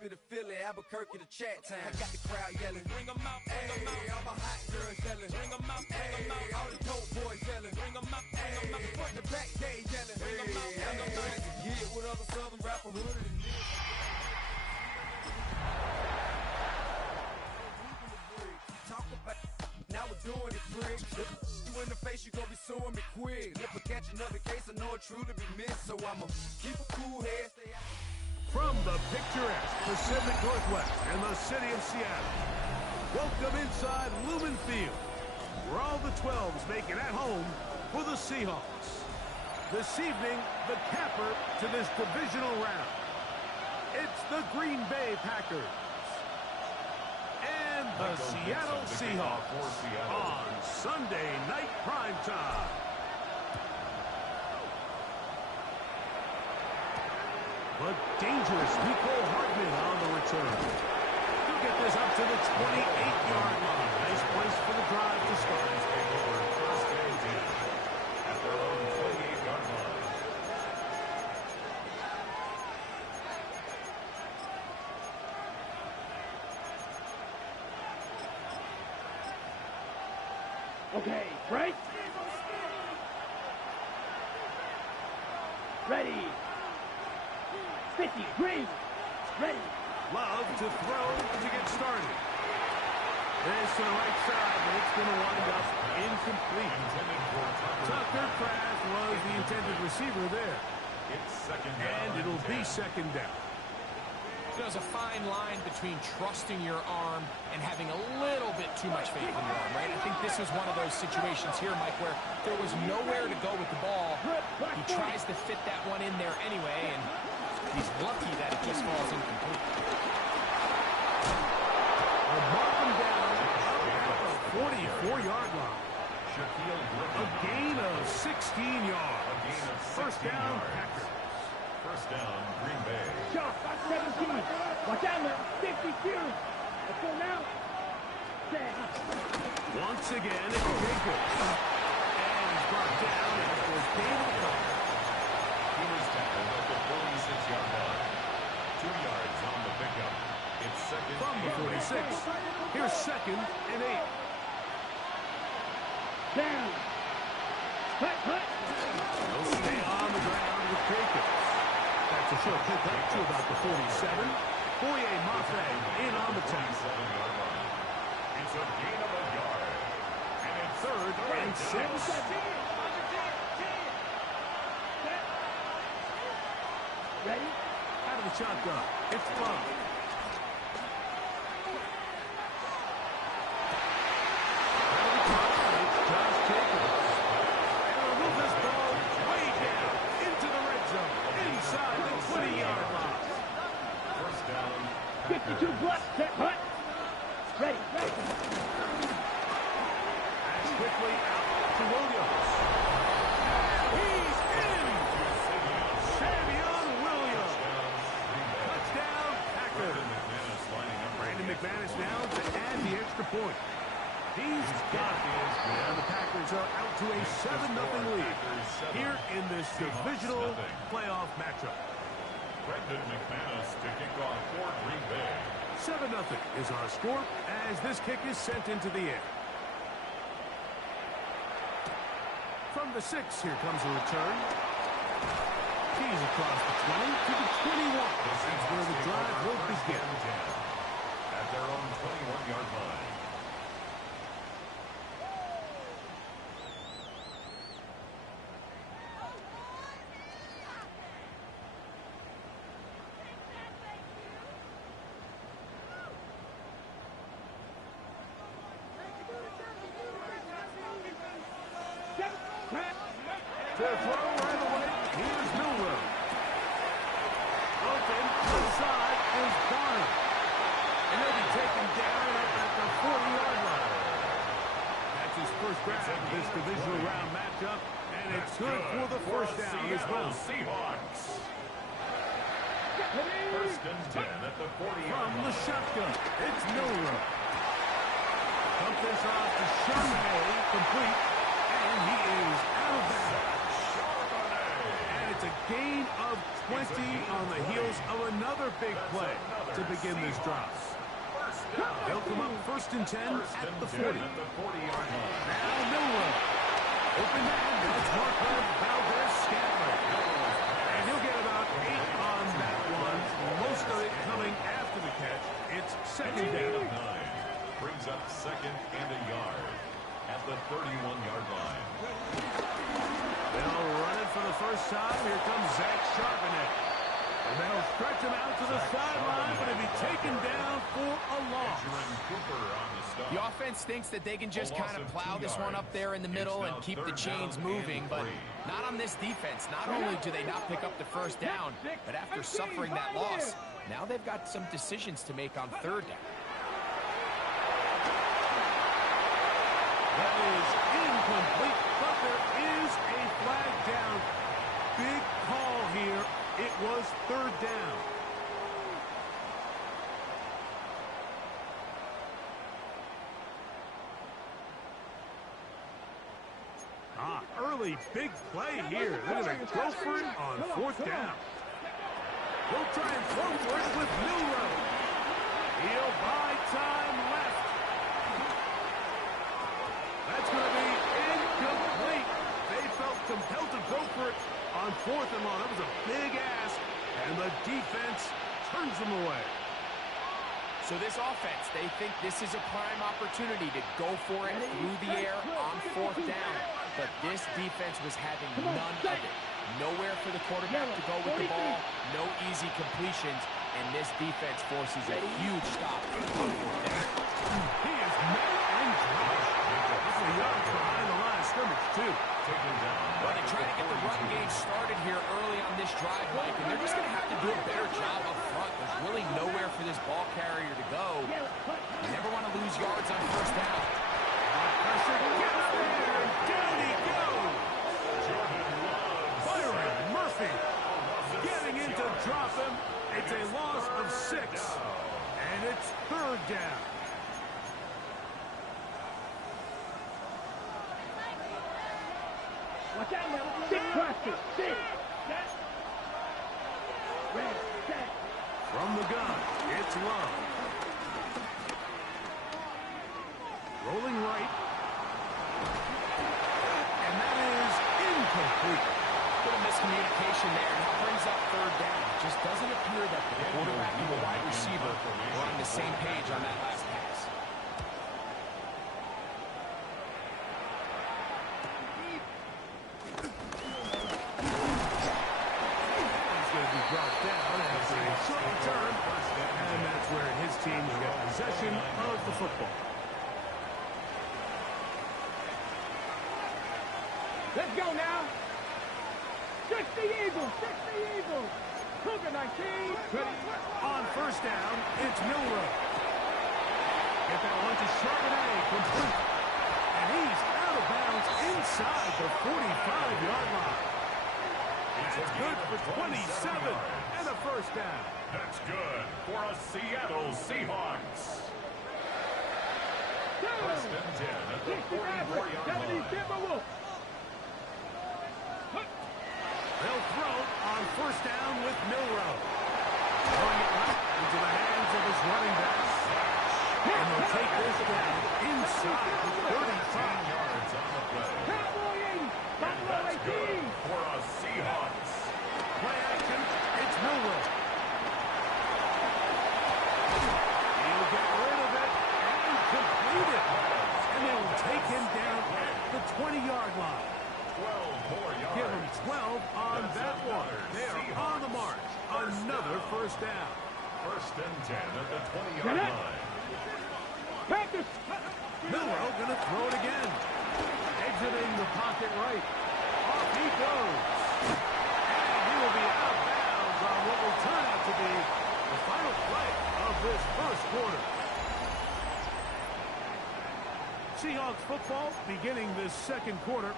Mississippi to Philly, Albuquerque to Chat Town. I got the crowd yelling, bring 'em out, bring 'em out. All my hot girls yelling, bring 'em out, bring 'em out. All the dope boys yelling, bring 'em out, bring 'em out. Front to back, they yelling, bring 'em out, bring 'em out. To get with other Southern rapper hooded and talk about now we're doing it quick. You in the face, you gon' be suing me quick. If I catch another case, I know it truly be missed. So I'ma keep a cool head, stay out. From the picturesque Pacific Northwest and the city of Seattle, welcome inside Lumen Field, where all the 12s make it at home for the Seahawks. This evening, the capper to this divisional round. It's the Green Bay Packers and the Seattle Seahawks on Sunday Night Primetime. But dangerous Nico Hartman on the return. He'll get this up to the 28-yard line. Nice place for the drive to start. First and 10 at their own 28-yard line. Okay, right? Ready. 50, green. Ready. Love to throw to get started. This to the right side, but it's going to wind up incomplete. Tucker Kraft was the intended receiver there. It's second down. And it'll be second down. There's a fine line between trusting your arm and having a little bit too much faith in your arm, right? I think this is one of those situations here, Mike, where there was nowhere to go with the ball. He tries to fit that one in there anyway, and he's lucky that it just falls incomplete. They'll mark him down at the 44-yard line. A gain of 16 yards. First down, Packers. First down, Green Bay. Shot, 17. Watch out now. 52. Let's go now. 10. Once again, it's Jacobs. And he's brought down after a gain of cover. He was tackled at the 46-yard line. 2 yards on the pickup. It's second From the 46. Here's second and 8. Down. Hut, hut. He'll stay on the ground with Jacobs. That's a short pickup to about the 47. Boye Mafe in on the tackle. 7-yard line. It's a gain of a yard. And it's Third and 6. Ready? Out of the shotgun. It's Love. Inside the 20-yard line. First down. 52 plus. Set, hut. Ready, ready. Pass quickly out to Williams. He's in. Savion Williams. Touchdown, Packers. Brandon McManus now to add the extra point. He's got it. And the Packers are out to a 7-0 lead here in this divisional playoff matchup. Brandon McManus to kick off for Green Bay. 7-0 is our score as this kick is sent into the air. From the 6, here comes a return. He's across the 20 to the 21. This is where the drive will begin. At their own 21-yard line. To throw right away, here's Milrow. Open, inside is Bonner. And he'll be taken down at the 40-yard line. That's his first grab of this divisional round matchup, and it's good for the first down as well. Seahawks. First and 10 at the 40-yard From line. the shotgun, it's Milrow. Dump this off to Charbonnet, complete, and he is out of bounds. It's a gain of 20 on the heels of another big play to begin this drive. They'll come up 1st and 10 at the 40. Now Miller. Open man. That's Marco Valdez-Scantling. And he'll get about 8 on that one. Most of it coming after the catch. It's 2nd down. Brings up 2nd and a yard at the 31-yard line. They'll run it for the first time. Here comes Zach Charbonnet. And they'll stretch him out to the sideline, but he'll be taken down for a loss. The offense thinks that they can just kind of plow this one up there in the middle and keep the chains moving, but not on this defense. Not only do they not pick up the first down, but after suffering that loss, now they've got some decisions to make on 3rd down. That is incomplete, but there is a flag down. Big call here. It was 3rd down. Early big play here. They're going to go for it on 4th down. We'll try and throw for it with Milrow. He'll buy time left. That's going to be incomplete. They felt compelled to go for it on 4th and long. That was a big ask, and the defense turns them away. So this offense, they think this is a prime opportunity to go for it through the air on 4th down. But this defense was having none of it. Nowhere for the quarterback to go with the ball, no easy completions, and this defense forces a huge stop on 4th down. He is met and dropped. This is a yard behind the line of scrimmage, too. Well, they try to get the run game started here early on this drive, Mike, and they're just going to have to do a better job up front. There's really nowhere for this ball carrier to go. You never want to lose yards on 1st down. Pressure gets there. Down he goes. Byron Murphy getting in to drop him. It's a loss of 6, and it's 3rd down. Watch out now. 6 practice. 6. Red, set. From the gun, it's Love. Rolling right. And that is incomplete. Bit of miscommunication there. That brings up 3rd down. It just doesn't appear that the quarterback and the wide receiver were on the same page on that last pass. Brought down after a short return, and that's where his team will get possession of the football. Let's go now. 60 Eagles. 60 Eagles. Cougar 19. Ready. On 1st down, it's Milrow. Get that one to Charbonnet, complete. And he's out of bounds inside the 45-yard line. It's good for 27 and a 1st down. That's good for a Seattle Seahawks. 1st and 10 at the 44-yard line. They'll throw on 1st down with Milrow. Throwing it right into the hands of his running back. And they'll take this down inside the 35 yards on the play. Cowboy 80. Buffalo 18. For a Seahawks. Play action, it's Milrow. He'll get rid of it and complete it. And they will take him down at the 20-yard line. 12 more yards. Give him 12 on that one. They are on the march. Another 1st down. 1st and 10 at the 20-yard line. Practice. Milrow going to throw it again. Exiting the pocket right. Off he goes. And he will be out of bounds on what will turn out to be the final play of this 1st quarter. Seahawks football beginning this 2nd quarter.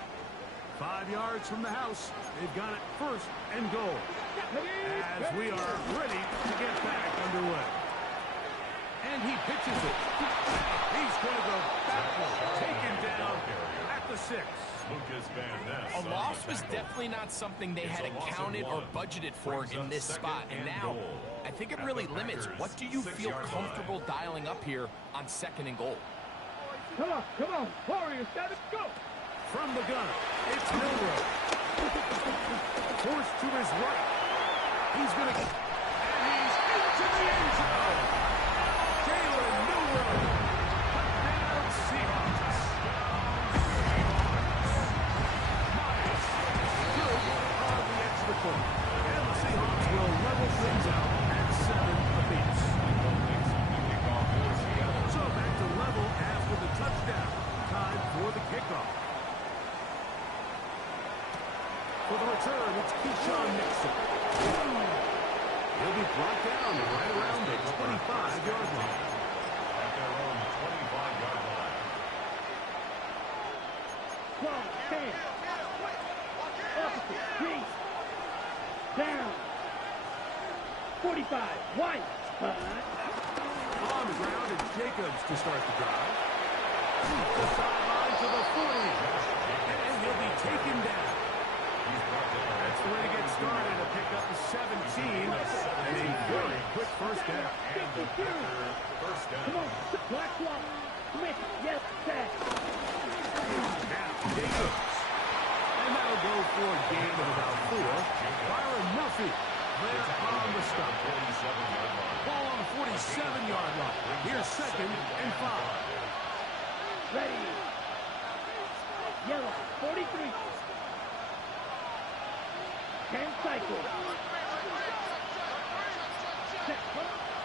5 yards from the house. They've got it 1st and goal. As we are ready to get back underway. And he pitches it. He's going to go backward. Taken down at the 6. A loss was definitely not something they had accounted or budgeted for in this spot. And now, I think it really limits what do you feel comfortable dialing up here on 2nd and goal. Come on, Warriors, gotta go. From the gun, it's Milroe. Forced to his right. He's going to... And he's into the end zone. Jalen Milroe. Touchdown, Seahawks. Miles. Good on the extra point. And the Seahawks will level things out at 7 apiece. So back to level after the touchdown. Time for the kickoff. For the return, it's Keyshawn Nixon. He'll be brought down right around the 25-yard line. At their own 25-yard line. 12, 10. Opposite, crease. Down. 45, white. On the ground, it's Jacobs to start the drive. The sideline to the 40. And he'll be taken down. That's the way to get started, to pick up the 17, and a very quick first down. Come on, black wall. Smith, yes, pass. Now, Jacobs. And that'll go for a gain of about 4. Byron Murphy, there on the stop. Ball on the 47-yard line. Here's 2nd and 5. Ready. Yellow, 43. 10 cycles.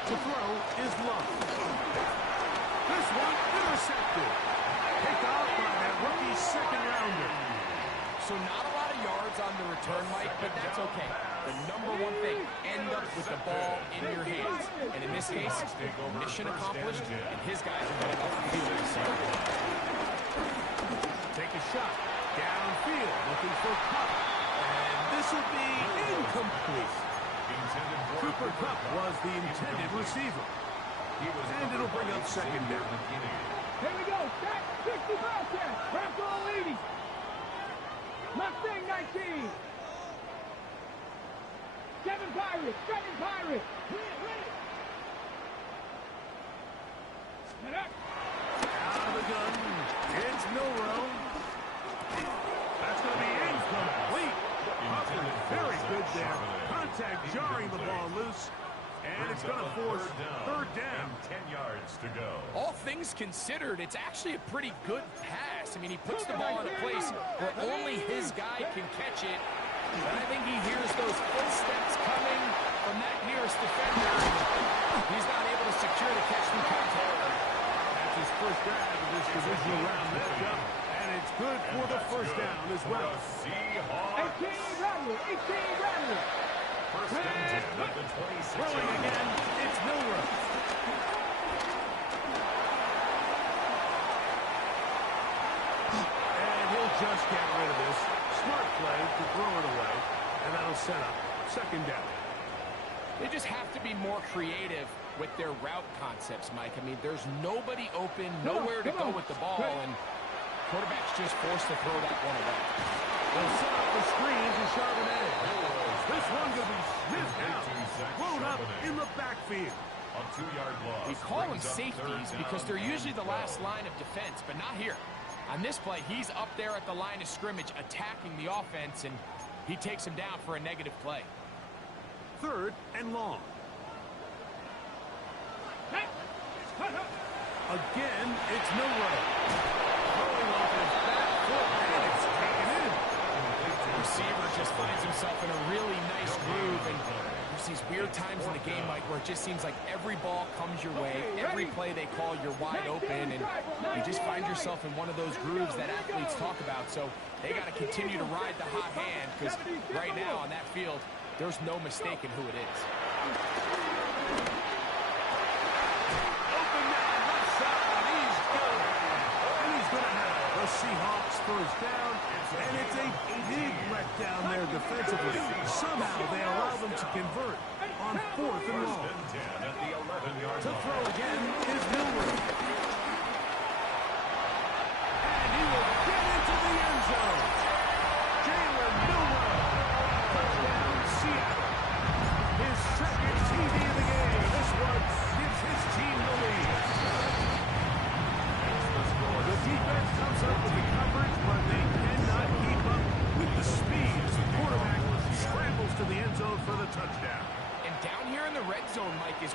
To throw is Love. This one intercepted. Picked off by that rookie 2nd-rounder. So not a lot of yards on the return, Mike, but that's okay. The number one thing, end up with the ball in your hands. And in this case, mission accomplished, and his guys are getting off the field. Take a shot. Downfield, looking for Kupp. And this will be incomplete. Cooper Kupp was the intended receiver. And it'll bring up 2nd down. Here we go. Stack 60 Bobcats. Wrap all 80. Mustang 19. 7 Pirates. 7 Pirates. Get up. Out of the gun. It's Milroe. That's going to be incomplete. Very good there. Contact jarring the ball loose. And it's going to force 3rd down. 10 yards to go. All things considered, it's actually a pretty good pass. I mean, he puts the ball in a place where only his guy can catch it. But I think he hears those footsteps coming from that nearest defender. He's not able to secure the catch through contact. That's his first drive of this divisional round matchup. And it's good for the first down as well. Seahawks. 18 Rattler. 18 Rattler. First and 10 at the 26. Throwing again, it's Milroe. And he'll just get rid of this. Smart play to throw it away. And that'll set up 2nd down. They just have to be more creative with their route concepts, Mike. I mean, there's nobody open, nowhere to go with the ball, and quarterback's just forced to throw that one away. They'll set up the screen to Charbonnet. This one going to be sniffed out. Thrown up in the backfield. A 2-yard loss. We call them brings up safeties 3rd because down they're and usually the 12. last line of defense, but not here. On this play, he's up there at the line of scrimmage attacking the offense, and he takes him down for a negative play. 3rd and long. Again, it's Milroe. Throwing off his back foot, and it's taken in. The receiver just finds himself in a really nice groove, and there's these weird times in the game, Mike, where it just seems like every ball comes your way, every play they call, you're wide open, and you just find yourself in one of those grooves that athletes talk about. So they got to continue to ride the hot hand, because right now on that field, there's no mistaking who it is. Open down left side. He's good. And he's going to have the Seahawks first down. And it's a big letdown there defensively. Somehow they allow them to convert on 4th and long. At the 11-yard To line. throw again is Milroe. And he will get into the end zone.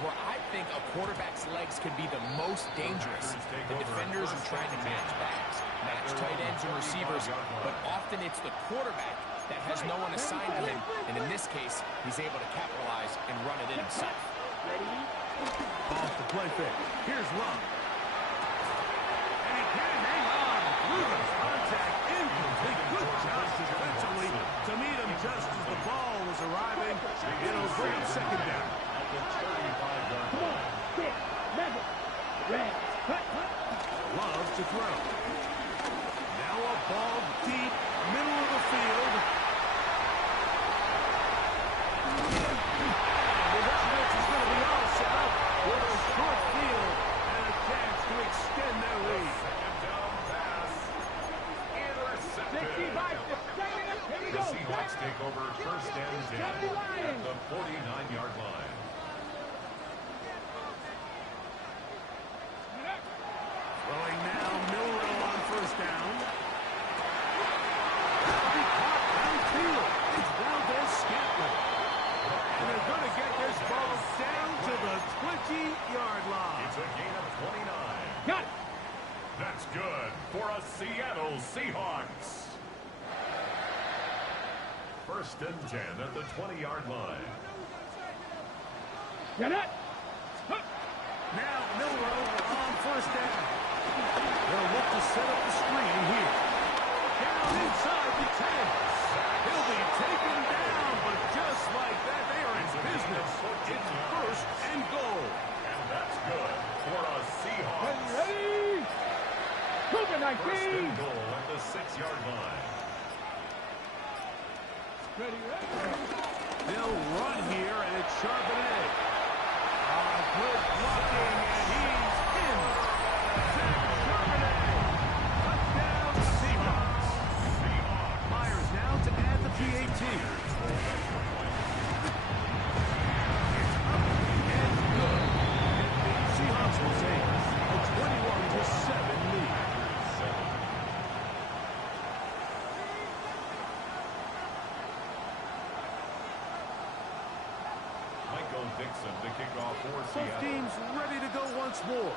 where I think a quarterback's legs can be the most dangerous. The defenders are trying to match backs, match tight ends and receivers, but often it's the quarterback that has no one assigned to him, and in this case, he's able to capitalize and run it in himself. Off the play fake. Here's Love. And he can't hang on through the contact. Incomplete. Good job defensively to meet him just as the ball was arriving. It'll bring him second down. At the 35-yard Come on. line. 6, 7, red. Cut. Love to throw. Now a ball deep, middle of the field. The offense is going to be all set up with a short field and a chance to extend their lead. Second down pass. Intercepted. 65, here we The go. Seahawks take over first and 10 at the 49-yard line. Throwing now, Milrow on first down. That'll be caught downfield. It's Valdez-Scantling. And they're going to get this ball down to the 20-yard line. It's a gain of 29. Got it. That's good for a Seattle Seahawks. First and 10 at the 20-yard line. Get it. Now Milrow on first down. They'll look to set up the screen here. Down inside the 10. He'll be taken down, but just like that, they are in business. It's first and goal. And that's good for a Seahawks. Ready. Cougar First 19. and goal at the 6-yard line. Ready. They'll run here, and it's Charbonnet. Good blocking, and he's in. Zach Charbonnet. Touchdown, Seahawks. Myers now to add the PAT. It's up and good. And the Seahawks will take a 21-7 lead. Dixon to kick off for Both Seattle. teams ready to go once more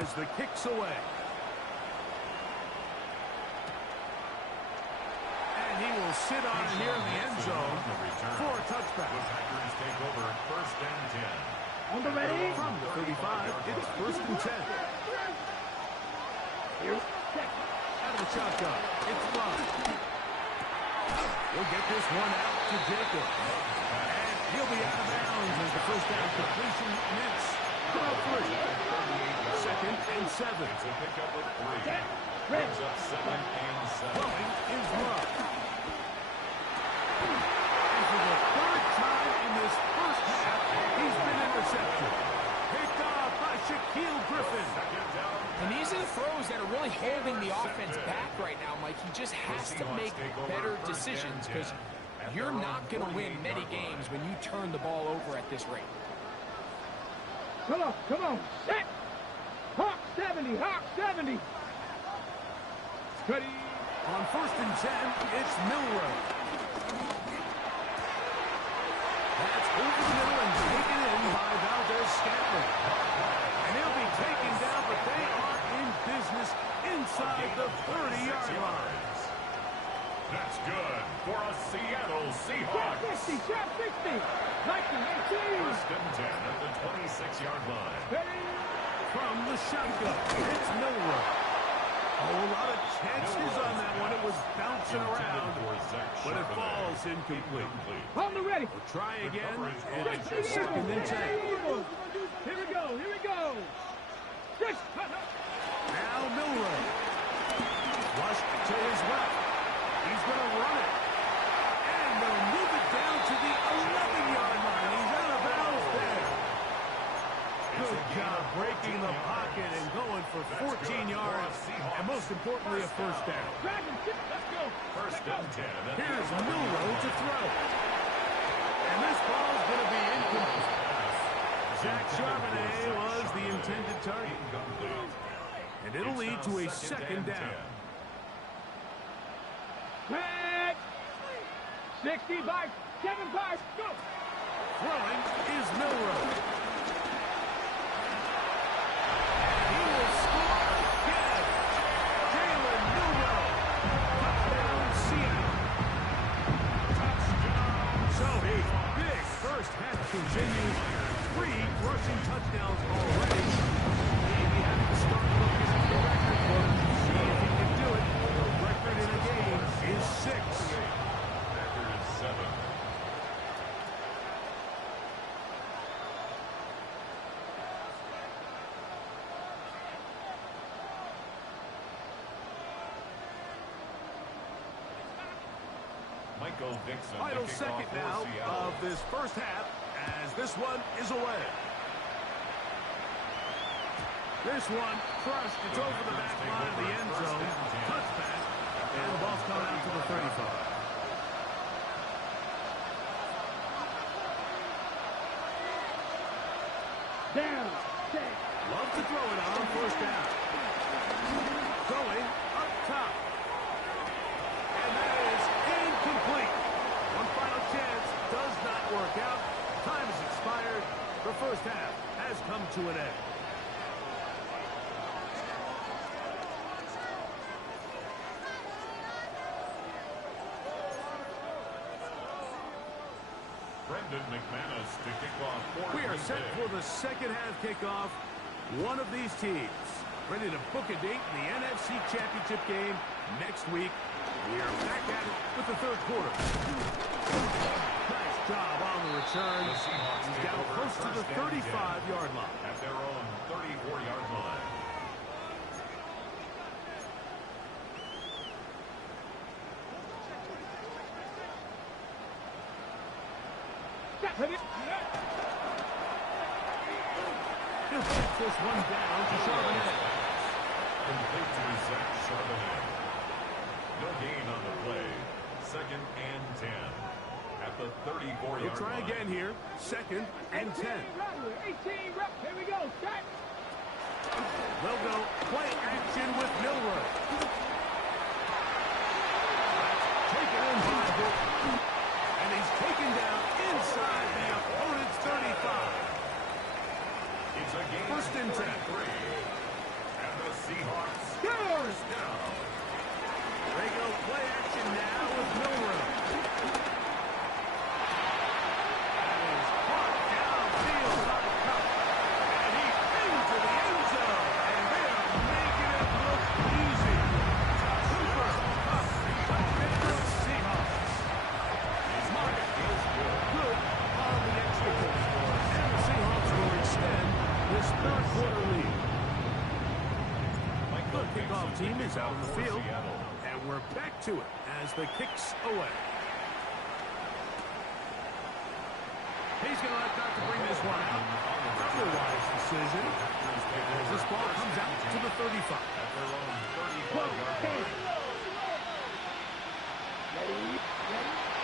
as the kick's away. And he will sit on near the end zone for a touchback. The Packers take over first and 10. On the ready. From the 35, it's first and 10. Here's check. Out of the shotgun, it's Love. We'll get this one out to Jacob. And he'll be out of bounds as the first down completion nets. About 3. Second and 7. It's a pickup of 3. Red. Brings up 7 and 7. Throwing is Love. And for the third time in this first half, he's been intercepted. Picked off by Shaquille Griffin. Second down. And these are the throws that are really holding the offense back right now, Mike. He just has to make better decisions because you're not going to win many games when you turn the ball over at this rate. Come on. Set. Hawk 70. Ready. On first and 10, it's Milrow. That's over the middle and taken in by Valdez-Scantling. And he'll be taken down, but they are in business inside the 30-yard line. That's good for a Seattle Trap Seahawks. 60. 19, 18. First and 10 at the 26-yard line. Ready. From the shotgun, it's Milrow. A whole lot of chances on that one. It was bouncing around, but it falls incomplete. On the ready. We'll try again. It's 60 second and 10. Eagles. Here we go. 6. Now Milrow. Flush to his left. He's going to run it. And they'll move it down to the 11-yard line. He's out of bounds there. Good job breaking the pocket and going for 14 yards. And most importantly, a first down. Let's go. First and 10. Here's Milrow to throw. And this ball's going to be incomplete. Zach Charbonnet was the intended target. And it'll lead to a second down. Red. 65. 7-5. Go. Throwing is Milrow. Final second now of this first half as this one is away. This one crushed. It's over the back line of the end zone. Touchback. And the ball's coming out to the 35. Down. Set. Love to throw it on first down. Going up top. And that is incomplete. One final chance does not work out. Time has expired. The first half has come to an end. McManus to kick off. We are set for the second half kickoff. One of these teams ready to book a date in the NFC Championship game next week. We are back at it with the third quarter. Nice job on the return. He's got close to the 35-yard line. At their own 34-yard line. He'll check this one down to Charbonnet. Complete to Zach Charbonnet. No gain on the play. Second and 10. At the 34-yard line. We'll try again here. Second and 10. 18 reps. Here we go. Set. They'll go play action with Milrow. Taken in by Bolton. And he's taken down inside the opponent's 35. It's a game First and 10. And the Seahawks First down. They go play action now with Milrow. That is caught downfield by Cup. And he's into the end zone. And they are making it look easy. Cooper Cup. Touchdown Seahawks. His mark is good on the extra point. And the Seahawks will extend this third quarter lead. The kickoff team is out on the field, and we're back to it as the kick's away. He's going to elect not to bring this one out. Otherwise decision as this ball comes out to the 35.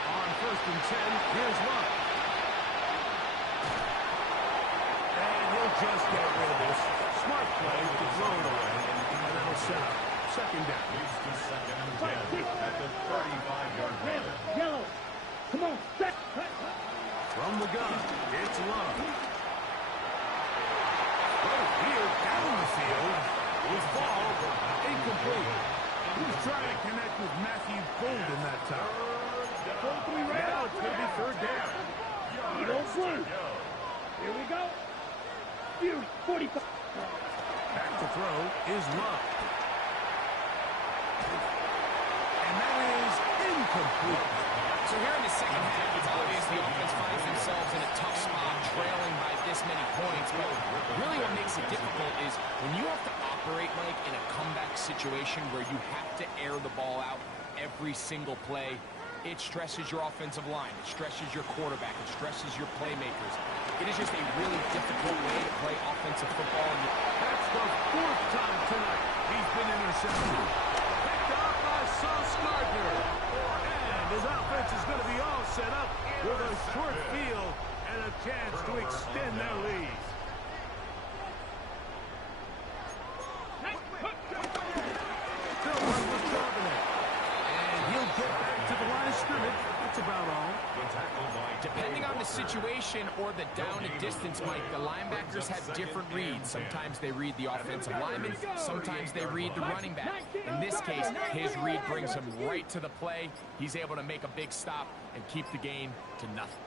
On first and 10, here's Love. And he'll just get rid of this. Smart play to throw it away. And that'll set up second down. Leads to second and 10 at the 35-yard line. Yellow. Come on. Set. From the gun, it's Love. Right here down the field with ball incomplete. He's trying to connect with Matthew Golden that time. Now it's going to be third down. You don't swing. Here we go. 45. Back to throw is Love. And that is incomplete. So here in the second half, it's obvious the offense finds themselves in a tough spot, trailing by this many points. But really what makes it difficult is when you have to operate, Mike, in a comeback situation where you have to air the ball out every single play, it stresses your offensive line. It stresses your quarterback. It stresses your playmakers. It is just a really difficult way to play offensive football. That's the fourth time tonight he's been intercepted. Picked off by Sauce Gardner. And his offense is going to be all set up with a short field and a chance to extend their lead. Still one with Charbonnet. And he'll get back to the line of scrimmage. That's about all. Depending on the situation or the down and distance, Mike, the linebackers have different reads. Sometimes they read the offensive lineman. Sometimes they read the running back. In this case, his read brings him right to the play. He's able to make a big stop and keep the gain to nothing.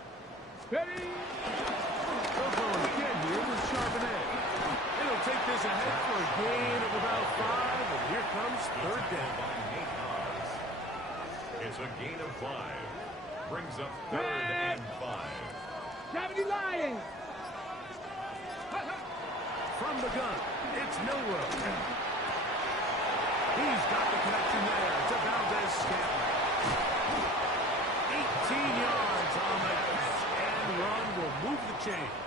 Ready? They'll go again here with Charbonnet. It'll take this ahead for a gain of about 5, and here comes third down. It's a gain of 5. Brings up third and 5. 70 Lions. From the gun, it's Milrow. He's got the connection there to Valdez-Scantling. 18 yards on the catch and run will move the chains.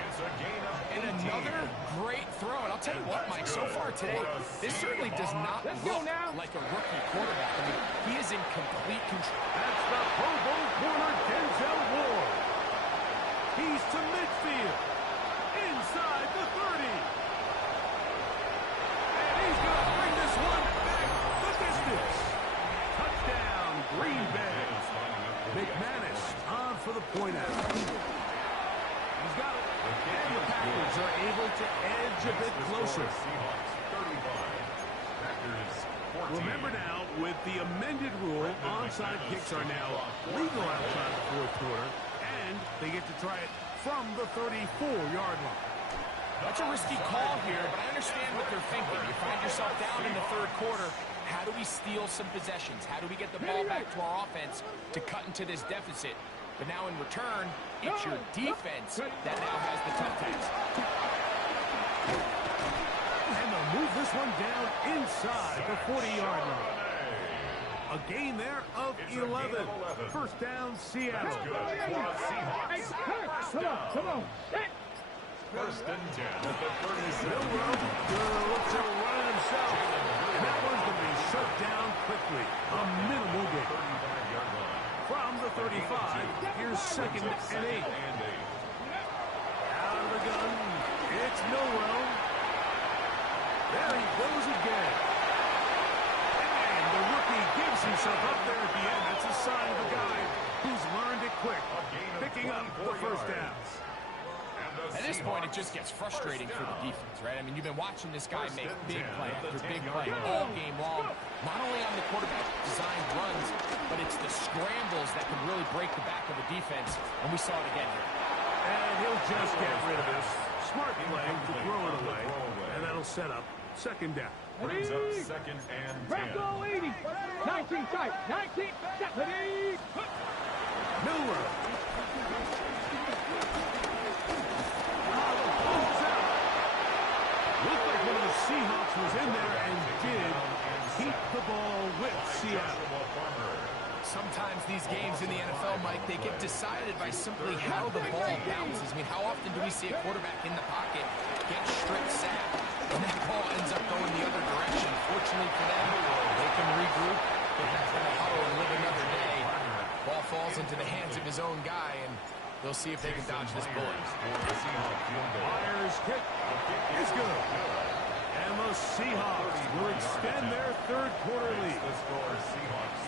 It's a gain of And 18. another great throw. And I'll tell you what, Mike, so far today, this certainly does not look like a rookie quarterback. I mean, he is in complete control. That's the Pro Bowl corner, Denzel Ward. He's to midfield. Inside the 30. And he's going to bring this one back the distance. Touchdown, Green Bay. McManus on for the point out. He's got it. And the Packers are able to edge a bit closer. Seahawks 35. Packers 14. Remember now, with the amended rule, onside kicks are now legal outside the fourth quarter, and they get to try it from the 34-yard line. That's a risky call here, but I understand what they're thinking. You find yourself down in the third quarter. How do we steal some possessions? How do we get the ball back to our offense to cut into this deficit? But now in return, it's your defense that now has the tough task. And they'll move this one down inside the 40-yard line. A gain there of 11. First down, Seattle. Hey, come on. First and 10 at the 36. Milrow looks at running himself. And that one's going to be shut down quickly. A minimal gain. 35-yard line. From the 35, here's second and 8. Out of the gun, it's Milrow. There he goes again. And the rookie gives himself up there at the end. That's a sign of a guy who's learned it quick, picking up the first downs. At this point, it just gets frustrating for the defense, right? I mean, you've been watching this guy make big play after big play all game long. Not only on the quarterback-designed runs, but it's the scrambles that can really break the back of a defense, and we saw it again here. And he'll just get rid of this. Smart play to throw it away, and that'll set up second down. Brings up second and 10. Bronco 80. 19 tight. 19. Stephanie. Milrow. Looked like one of the Seahawks was in there and did keep the ball with Seattle. Sometimes these games in the NFL, Mike, they get decided by simply how the ball bounces. I mean, how often do we see a quarterback in the pocket get strip sacked, and that ball ends up going the other direction? Fortunately for them, they can regroup, get back in the huddle, and live another day. Ball falls into the hands of his own guy, and they'll see if they can dodge this bullet. Myers' kick is good. And the Seahawks will extend their third quarter lead.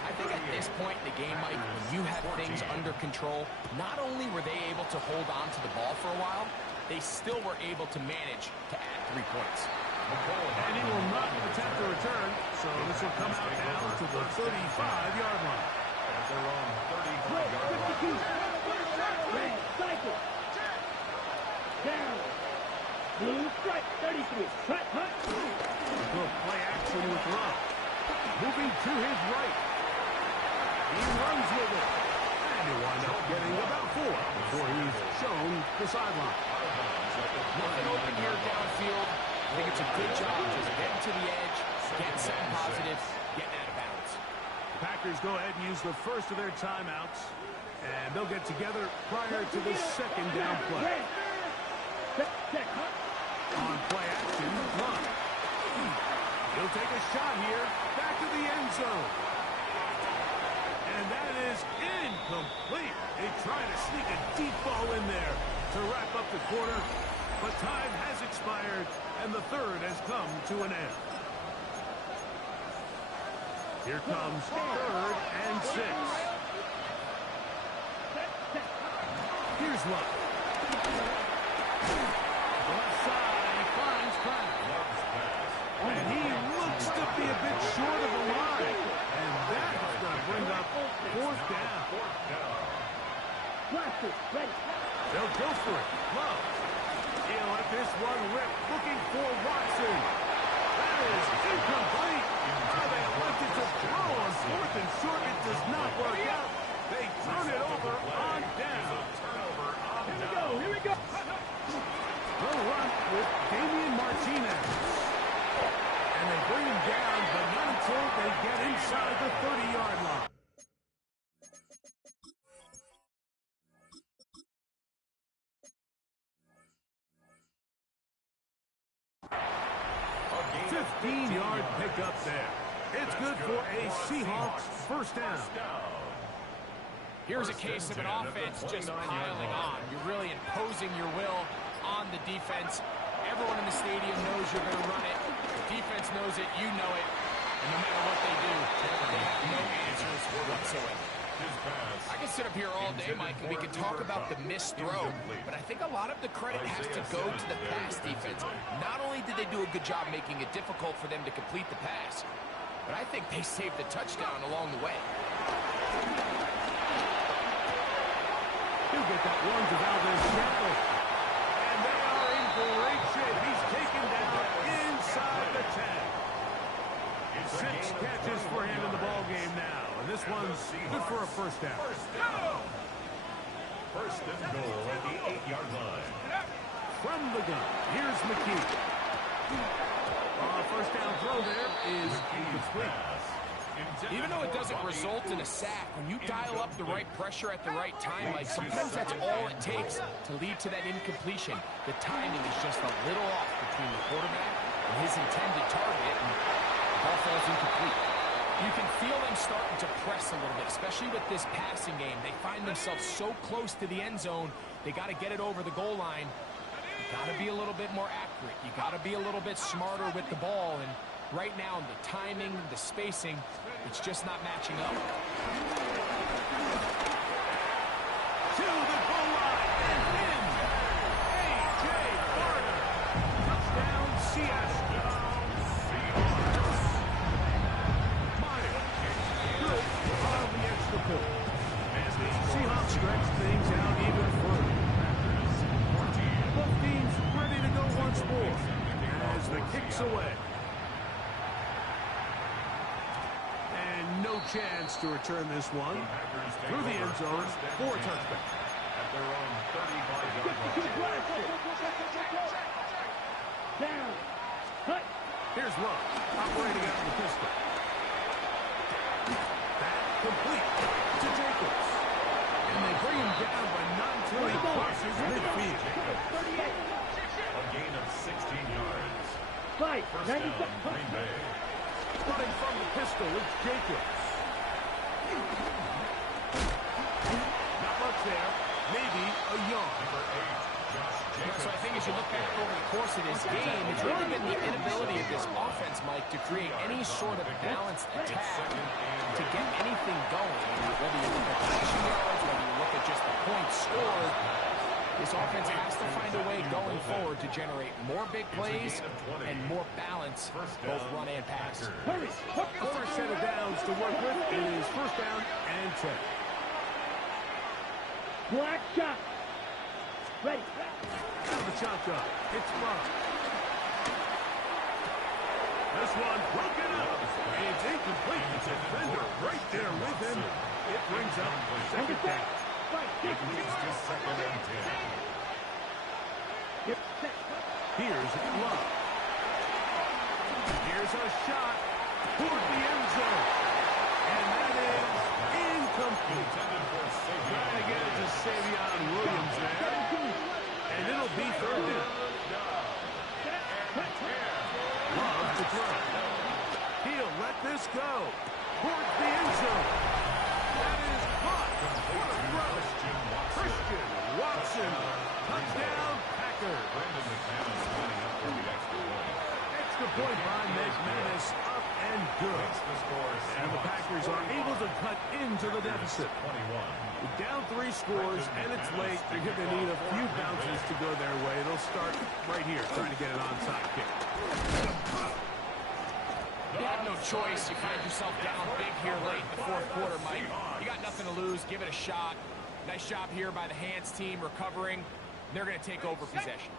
I think at this point in the game, Mike, when you had things under control, not only were they able to hold on to the ball for a while, they still were able to manage to add 3 points. And he will not attempt a return, so this will come out now to the 35-yard line. At their own 35-yard line. Cycle. Down. Blue strike. 33. Cut. Good play action with Love. Moving to his right. He runs with it. And he'll wind up getting about 4 before he's shown the sideline. Nothing open here downfield. I think it's a good job just getting to the edge, getting something positive, getting out of bounds. Packers go ahead and use the first of their timeouts. And they'll get together prior to the second down play. On play action, Love. He'll take a shot here, back to the end zone. And that is incomplete. They try to sneak a deep ball in there to wrap up the quarter, but time has expired, and the third has come to an end. Here comes 3rd and 6. Here's Love. Left side, he finds Pratt. And he looks to be a bit short of the line. And that's going to bring up 4th down. They'll go for it. Love. He'll let this one rip, looking for Watson. That is incomplete. They elected to throw on 4th and short. It does not work out. They turn it over on down. Here we go. The run 15-yard pickup there. It's good for a Seahawks first down. Here's a case of an offense just piling on. You're really imposing your will on the defense. Everyone in the stadium knows you're going to run it. The defense knows it. You know it. And no matter what they do, they have no answers whatsoever. I can sit up here all day, Mike, and we can talk about the missed throw, but I think a lot of the credit has to go to the pass defense. Not only did they do a good job making it difficult for them to complete the pass, but I think they saved the touchdown along the way. He'll get that one to Valdez-Scantling. And they are in great shape. He's taken down inside the 10. 6 catches for him in the ball game now. And this one's good for a first down. First and goal at the 8-yard line. From the gun, here's McKee. First down throw there is incomplete. Even though it doesn't result in a sack, when you dial up the right pressure at the right time, like sometimes that's all it takes to lead to that incompletion. The timing is just a little off between the quarterback and his intended target, and the ball falls incomplete. You can feel them starting to press a little bit, especially with this passing game. They find themselves so close to the end zone, they got to get it over the goal line. You got to be a little bit more accurate. You got to be a little bit smarter with the ball, and right now, the timing, the spacing, it's just not matching up. To the goal line and in. A.J. Barner. Touchdown, Seattle. Meyer. Good on the extra point. As the Seahawks stretch things out even further. Both teams ready to go once more. As the kick's away. No chance to return this one through the end zone for a touchback. At their own 35-yard line. Down. Cut. Here's Love, operating out of the pistol. That complete to Jacobs. And they bring him down, but not until he crosses midfield. A gain of 16 yards. Fight. First down, Green Bay. Running from the pistol, it's Jacobs. Not much there. Maybe a yard. Number 8, Josh Jacobs. So I think as you look back over the course of this game, it's really been the inability of this offense, Mike, to create any sort of balanced attack to get anything going. Whether you look at passing yards, whether you look at just the points scored, this offense has to find a way going forward to generate more big plays and more balance, both run and pass. Four set of downs to work with. It is first down and 10. Black shot. Ready. Out of the shotgun. It's Love. This one broken up. It's incomplete. The defender right there with him. It brings up second down. It leads to second and 10. Here's Love. Here's a shot toward the end zone. And that is incomplete. Trying to get it to Savion Williams there. And it'll be third down. Love to throw. He'll let this go towards the end zone. That is caught. What a throw. Christian Watson. Touchdown, Packers. Extra point by McManus, up and good. And the Packers are able to cut into the deficit. Down 3 scores, and it's late. They're going to need a few bounces to go their way. They'll start right here, trying to get an onside kick. You have no choice. You find yourself down big here late in the fourth quarter, Mike. You got nothing to lose. Give it a shot. Nice job here by the hands team recovering. They're going to take over possession.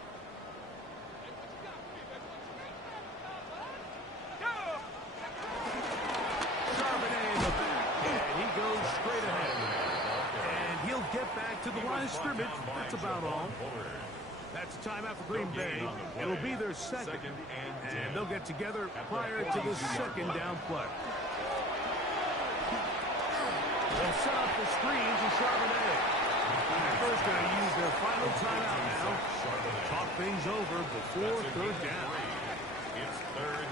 Charbonnet in the back, and he goes straight ahead. And he'll get back to the line of scrimmage. That's about all. That's a timeout for Green Bay. It'll be their second, and they'll get together prior to the second down play. They'll set up the screen to Charbonnet. Packers going to use their final timeout now. Talk things over before third down. It's third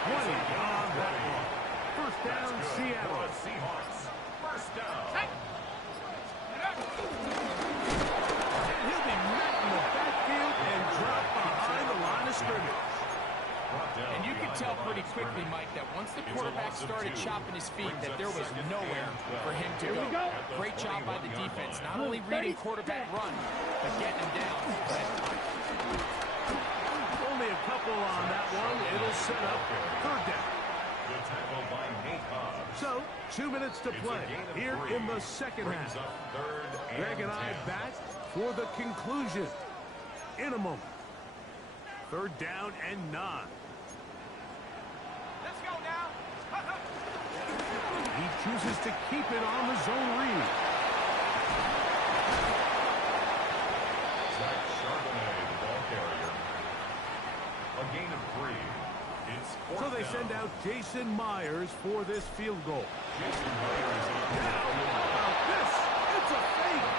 20 on that one. First down, Seattle. Seahawks. First down. And he'll be met in the backfield and dropped behind the line of scrimmage. And you could tell pretty quickly, Mike, that once the quarterback started chopping his feet, that there was nowhere for him to go. Great job by the defense, not only reading quarterback run, but getting him down. Only a couple on that one. It'll set up third down. Good tackle by Nate Hobbs. So, 2 minutes to play here in the second half. Greg and I back for the conclusion in a moment. Third down and 9. Let's go now. He chooses to keep it on the zone read. Zach Charbonnet, the ball carrier. A gain of 3. It's fourth So they down. send out Jason Myers for this field goal. Jason Myers on the Now, field. how about this? It's a fake.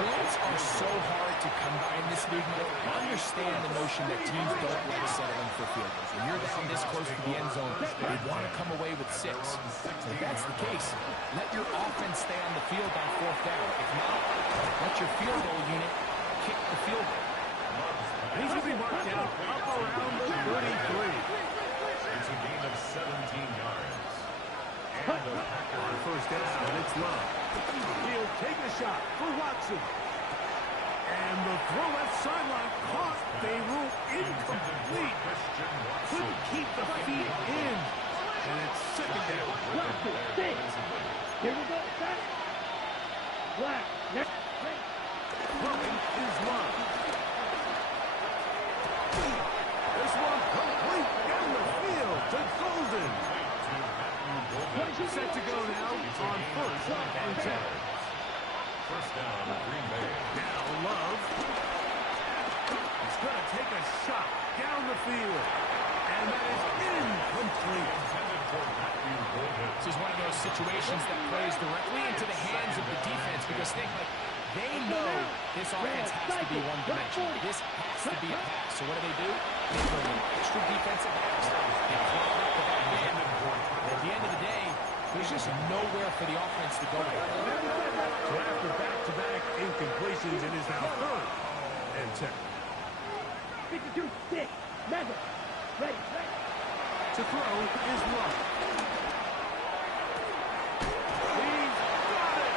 Points are so hard to come by in this league, Mike. I understand the notion that teams don't like settling for field goals. When you're down this close to the end zone, they want to come away with 6. If that's the case, let your offense stay on the field on fourth down. If not, let your field goal unit kick the field goal. He's going to be marked down up around the 33. It's a gain of 17 yards. And the Packers On first down, and it's Love. He'll take a shot for Watson. And the throw left sideline caught. They rule incomplete. Christian Watson. Couldn't keep the feet in. And it's second down. Watson, stay. Here we go. Back. Black. Next. Throwing is Love. This one complete down the field to Golden. Set to go now on first and 10. First down, Green Bay. Now Love. He's going to take a shot down the field. And that is incomplete. Intended for Matthew Golden. This is one of those situations that plays directly into the hands of the defense because they know this offense has to be one-dimensional. This has to be a pass. So what do? They bring in extra defensive backs. They fly back the back end. At the end of the day, there's just nowhere for the offense to go. So after back-to-back incompletions, it is now third and 10. 52, 6. Mega. Ready. To throw is Love. He's got it.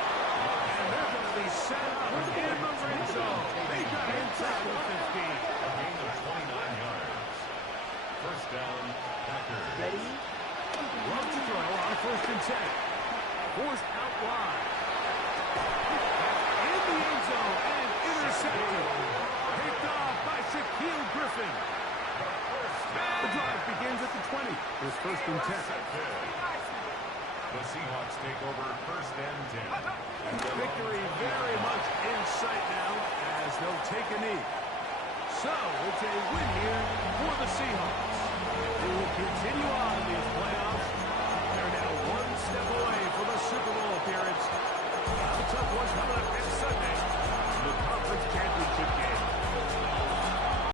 And they're going to be set up in the red zone. They got inside the 15. A gain of 29 yards. First down, Packers. Ready. Love to throw on first and 10. Forced out wide. In the end zone and intercepted. Picked off by Shaquille Griffin. The drive begins at the 20. It's first and 10. The Seahawks take over first and 10. Victory very much in sight now as they'll take a knee. So it's a win here for the Seahawks. They will continue on in these playoffs. They're now one step away from a Super Bowl appearance. A tough one coming up next Sunday in the conference championship game.